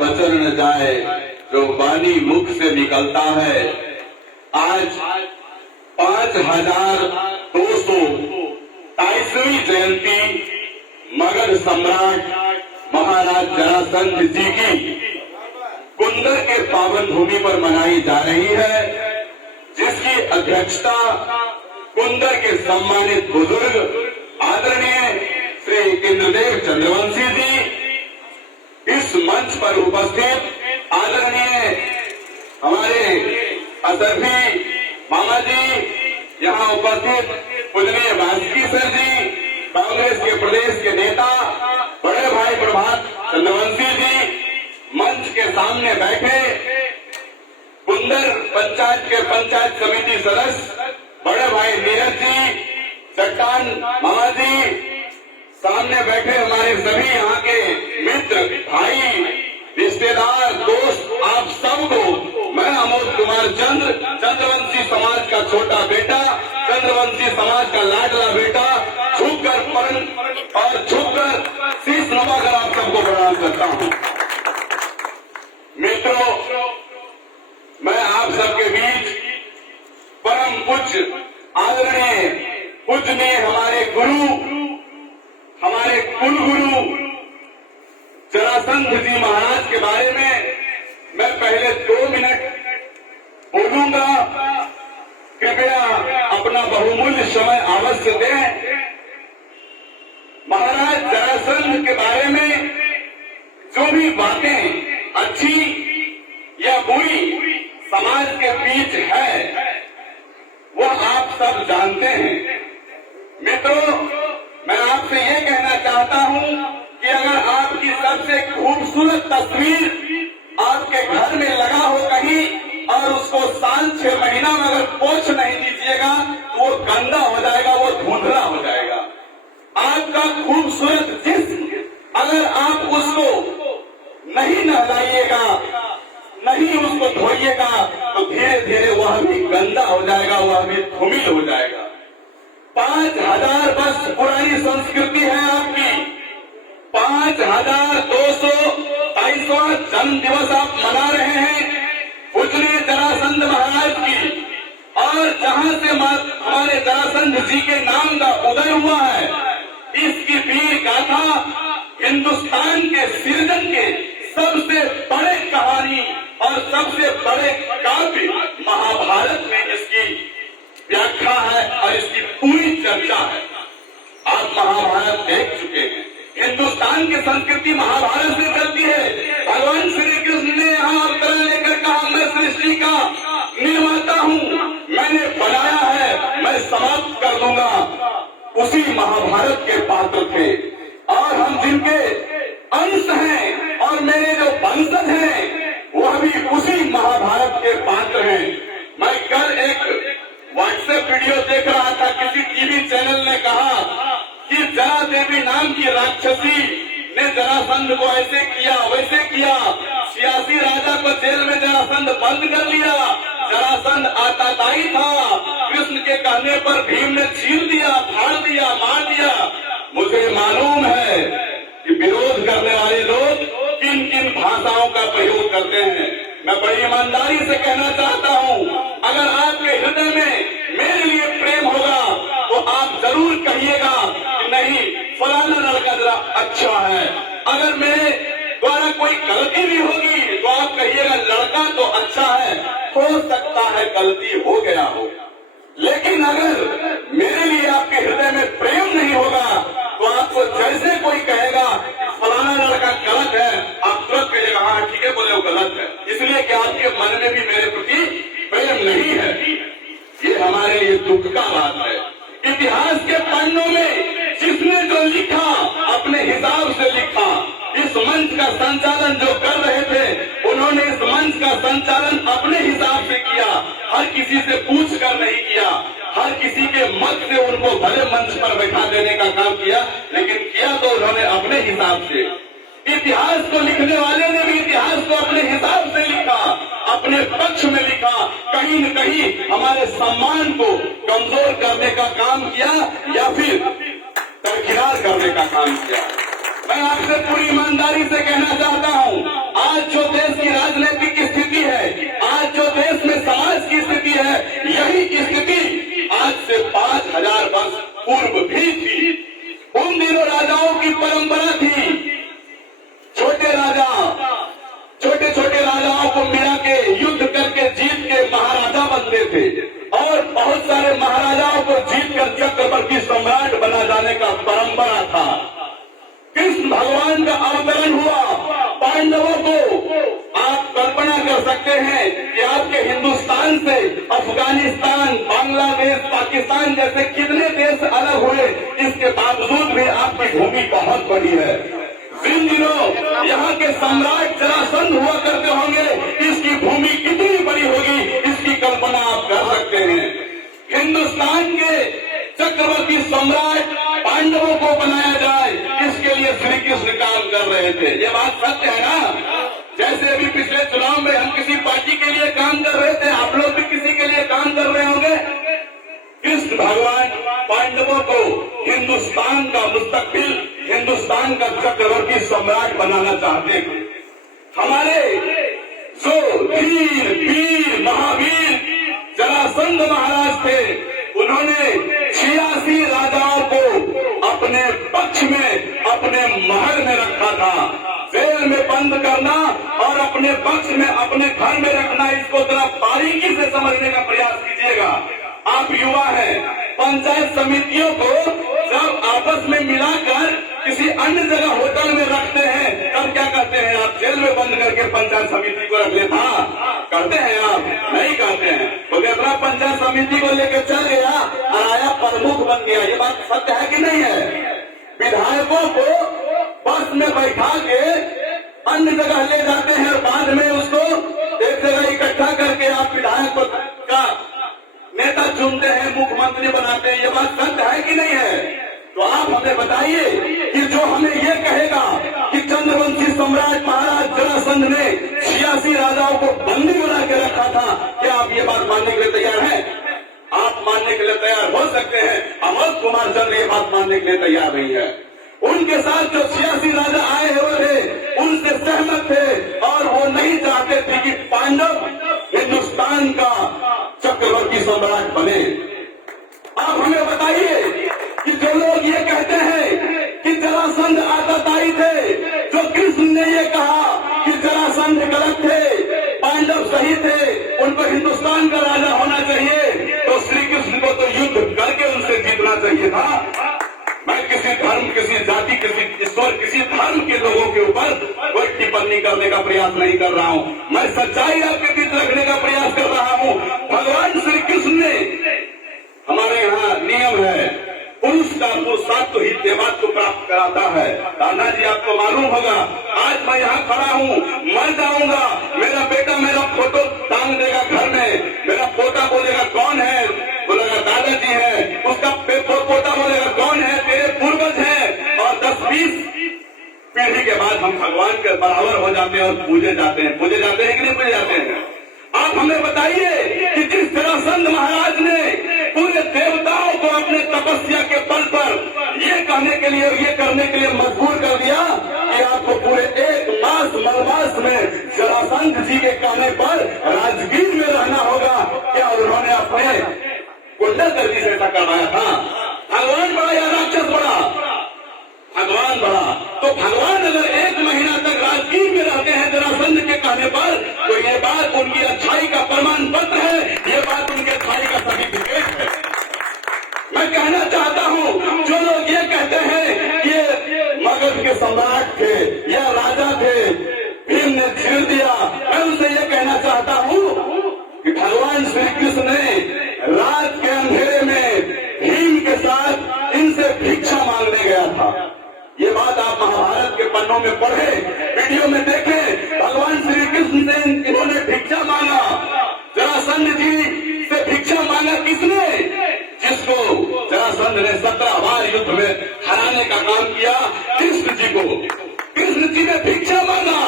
बचर न जाए जो वाणी मुख से निकलता है। आज 5223वीं जयंती मगध सम्राट महाराज जरासंध जी की कुंदर के पावन भूमि पर मनाई जा रही है, जिसकी अध्यक्षता कुंदर के सम्मानित बुजुर्ग आदरणीय श्री इंद्रदेव चंद्रवंशी जी, इस मंच पर उपस्थित आदरणीय हमारे असरफी मामा जी, यहाँ उपस्थित पूजनीय वाजपेयी सर जी, कांग्रेस के प्रदेश के नेता बड़े भाई प्रभात चंद्रवंशी जी, मंच के सामने बैठे कुंदर पंचायत के पंचायत समिति सदस्य बड़े भाई नीरज जी, चट्टान मामा जी, सामने बैठे हमारे सभी यहाँ के मित्र भाई रिश्तेदार दोस्त, आप सबको मैं अमोद कुमार चंद्रवंशी समाज का छोटा बेटा, चंद्रवंशी समाज का लाडला बेटा, झुककर और झुककर शीश नवाकर आप सबको प्रणाम करता हूँ। मित्रों, मैं आप सबके बीच परम पूज्य आदरणीय पूजनीय हमारे गुरु, हमारे कुल गुरु जरासंध जी महाराज के बारे में मैं पहले 2 मिनट बोलूंगा। कृपया अपना बहुमूल्य समय अवश्य दें। महाराज जरासंध के बारे में जो भी बातें अच्छी या बुरी समाज के बीच है, वो आप सब जानते हैं। मित्रों, मैं आपसे ये कहना चाहता हूं कि अगर आपकी सबसे खूबसूरत तस्वीर आपके घर में लगा हो कहीं और उसको साल 6 महीना में अगर पोंछ नहीं दीजिएगा तो वो गंदा हो जाएगा, वो धुंधला हो जाएगा। आपका खूबसूरत जिस्म अगर आप उसको नहीं नहलाइएगा, नहीं उसको धोइएगा तो धीरे धीरे वह भी गंदा हो जाएगा, वह भी धूमिल हो जाएगा। 5000 वर्ष पुरानी संस्कृति है आपकी। 5223वां जन्म दिवस आप मना रहे हैं पूजनीय जरासंध महाराज की, और जहां से हमारे जरासंध जी के नाम का उदय हुआ है, इसकी वीर गाथा हिंदुस्तान के सृजन के सबसे बड़े कहानी और सबसे बड़े काव्य महाभारत में इसकी व्याख्या है और इसकी पूरी चर्चा है। आप महाभारत देख चुके हैं। हिंदुस्तान की संस्कृति महाभारत से चलती है। भगवान श्री कृष्ण ने यहाँ अवतार लेकर कहा, मैं सृष्टि का निर्माता हूँ, मैंने बनाया है, मैं समाप्त कर दूंगा। उसी महाभारत के पात्र थे और हम जिनके अंश हैं और मेरे जो वंशज हैं वह भी उसी महाभारत के पात्र हैं। मैं कल एक व्हाट्सएप वीडियो देख रहा था, किसी टीवी चैनल ने कहा कि जरा देवी नाम की राक्षसी ने जरासंध को ऐसे किया वैसे किया, सियासी राजा को जेल में जरासंध बंद कर लिया, जरासंध आताताई था, कृष्ण के कहने पर भीम ने छीन दिया, फाड़ दिया, मार दिया। मुझे मालूम है कि विरोध करने वाले लोग किन किन भाषाओं का प्रयोग करते हैं। मैं बड़ी ईमानदारी से कहना चाहता हूँ, अगर आपके हृदय में मेरे लिए प्रेम होगा तो आप जरूर कहिएगा कि नहीं, फलाना लड़का जरा अच्छा है। अगर मेरे द्वारा कोई गलती भी होगी तो आप कहिएगा लड़का तो अच्छा है, हो सकता है गलती हो गया हो। लेकिन अगर मेरे लिए आपके हृदय में प्रेम नहीं होगा तो आपको जैसे कोई कहेगा फलाना लड़का गलत है, आप तुरंत कहिएगा हाँ ठीक है, बोले वो गलत है, इसलिए कि आपके मन में भी मेरे प्रति प्रेम नहीं है। ये हमारे लिए दुख का बात है। इतिहास के पन्नों में जिसने जो लिखा अपने हिसाब से लिखा। इस मंच का संचालन जो कर रहे थे उन्होंने इस मंच का संचालन अपने हिसाब से किया, हर किसी से पूछ कर नहीं किया, हर किसी के मत से उनको भले मंच पर बैठा देने का काम किया, लेकिन किया तो उन्होंने अपने हिसाब से। इतिहास को लिखने वाले ने भी इतिहास को अपने हिसाब से लिखा, अपने पक्ष में लिखा, कहीं न कहीं हमारे सम्मान को कमजोर करने का काम किया या फिर तरकीरार करने का काम किया। मैं आपसे पूरी ईमानदारी से कहना चाहता हूँ, आज जो को मिला के युद्ध करके जीत के महाराजा बनते थे और बहुत सारे महाराजाओं को जीत कर चक्रवर्ती सम्राट बना जाने का परंपरा था। कृष्ण भगवान का अवतरण हुआ पांडवों को। आप कल्पना कर सकते हैं कि आपके हिंदुस्तान से अफगानिस्तान, बांग्लादेश, पाकिस्तान जैसे कितने देश अलग हुए, इसके बावजूद भी आपकी भूमि बहुत बड़ी है। जिन दिनों यहाँ के सम्राट जरासंध हुआ करते होंगे, इसकी भूमि कितनी बड़ी होगी, इसकी कल्पना आप कर सकते हैं। हिंदुस्तान के चक्रवर्ती सम्राट पांडवों को बनाया जाए, इसके लिए श्री कृष्ण काम कर रहे थे। ये बात सत्य है ना? जैसे अभी पिछले चुनाव में हम किसी पार्टी के लिए काम कर रहे थे, आप लोग भी किसी के लिए काम कर रहे होंगे। कृष्ण भगवान पांडवों को हिंदुस्तान का मुस्तकबिल, हिंदुस्तान का चक्रवर्ती सम्राट बनाना चाहते थे। हमारे जो धीर वीर महावीर जरासंध महाराज थे, उन्होंने 86 राजाओं को अपने पक्ष में, अपने महल में रखा था। जेल में बंद करना और अपने पक्ष में, अपने घर में रखना, इसको जरा बारीकी से समझने का प्रयास कीजिएगा। आप युवा हैं, पंचायत समितियों को जब आपस में मिलाकर किसी अन्य जगह होटल में रखते हैं, तब क्या करते हैं? आप जेल में बंद करके पंचायत समिति को रख लेते हैं, करते हैं? आप नहीं करते हैं। तो अपना पंचायत समिति को लेकर चल गया और आया प्रमुख बन गया। ये बात सत्य है कि नहीं है? विधायकों को बस में बैठा के अन्य जगह ले जाते हैं और बाद में उसको एक जगह इकट्ठा करके आप विधायक का नेता चुनते हैं, मुख्यमंत्री बनाते हैं। ये बात सत्य है कि नहीं है? तो आप हमें बताइए कि जो हमें ये कहेगा कि चंद्रवंशी सम्राट महाराज जरासंध ने 86 राजाओं को बंदी बना के रखा था, क्या आप ये बात मानने के लिए तैयार हैं? आप मानने के लिए तैयार हो सकते हैं, अमोद कुमार चंद्र ये बात मानने के लिए तैयार नहीं है। उनके साथ जो 86 राजा आए हुए थे, उनसे सहमत थे और वो नहीं चाहते थे कि पांडव हिंदुस्तान का चक्रवर्ती सम्राट बने। आप हमें बताइए कि जो लोग ये कहते हैं कि जरासंध आतताई थे, जो कृष्ण ने ये कहा कि जरासंध गलत थे, पांडव सही थे, उनको हिंदुस्तान का राजा होना चाहिए, तो श्री कृष्ण को तो युद्ध करके उनसे जीतना चाहिए था। मैं किसी धर्म, किसी जाति, किसी ईश्वर, किसी धर्म के लोगों के ऊपर कोई टिप्पणी करने का प्रयास नहीं कर रहा हूँ। मैं सच्चाई आपके बीच रखने का प्रयास कर रहा हूँ। भगवान श्री कृष्ण ने, हमारे यहाँ नियम है, पुरुष का पुरुषार्थ ही देवात्व को प्राप्त कराता है। दादा जी आपको मालूम होगा, आज मैं यहाँ खड़ा हूँ, मर जाऊंगा, मेरा बेटा मेरा फोटो टांग देगा घर में, मेरा पोता बोलेगा कौन है, बोलेगा दादाजी है, उसका पोता बोलेगा कौन है, तेरे पूर्वज है, और 10-20 पीढ़ी के बाद हम भगवान के बराबर हो जाते हैं और पूजे जाते हैं। पूजे जाते हैं कि नहीं पूजे जाते हैं? आप हमें बताइए कि जिस जरासंध महाराज ने पूरे देवताओं को अपने तपस्या के बल पर ये कहने के लिए और ये करने के लिए मजबूर कर दिया कि आपको पूरे 1 मास मलमास में जरासंध जी के कहने पर राजगीर में रहना होगा, क्या उन्होंने अपने कुंडल दर्जी से ऐसा करवाया था? भगवान बड़ा या राक्षस बड़ा? भगवान बड़ा। तो भगवान अगर 1 महीना तक राजगीर में रहते हैं जरासंध के कहने पर, तो ये बात उनकी अच्छाई का प्रमाण पत्र है, ये बात उनकी अच्छाई का सर्टिफिकेट है। मैं कहना चाहता हूँ, जो लोग ये कहते हैं कि ये मगध के सम्राट थे या राजा थे, भीम ने छीन दिया, मैं उनसे ये कहना चाहता हूँ कि भगवान श्री कृष्ण ने रात के अंधेरे में भीम के साथ इनसे भिक्षा मांगने गया था। ये बात आप महाभारत के पन्नों में पढ़े, वीडियो में देखें। भगवान श्री कृष्ण से इन्होंने भिक्षा मांगा। जरासंध जी से भिक्षा मांगा किसने? जिसको जरासंध ने 17 बार युद्ध में हराने का काम किया, कृष्ण जी को। कृष्ण जी ने भिक्षा मांगा,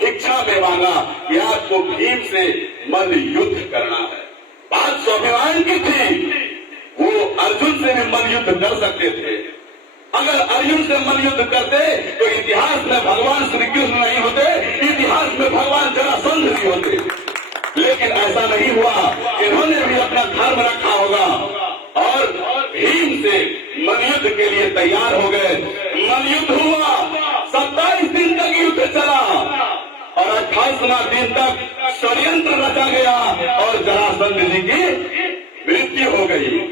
भिक्षा में मांगा कि आपको भीम से मल युद्ध करना है। बात स्वाभिमान की थी, वो अर्जुन से भी मल युद्ध कर सकते थे। अगर अर्जुन से मल युद्ध करते तो इतिहास में भगवान श्री कृष्ण नहीं होते, इतिहास में भगवान जरासंध जी होते। लेकिन ऐसा नहीं हुआ। इन्होंने भी अपना धर्म रखा होगा और भीम से मलयुद्ध के लिए तैयार हो गए। मलयुद्ध हुआ, 27 दिन तक युद्ध चला। और 28वां दिन तक षड्यंत्र रचा गया और जरासंध जी की मृत्यु हो गई।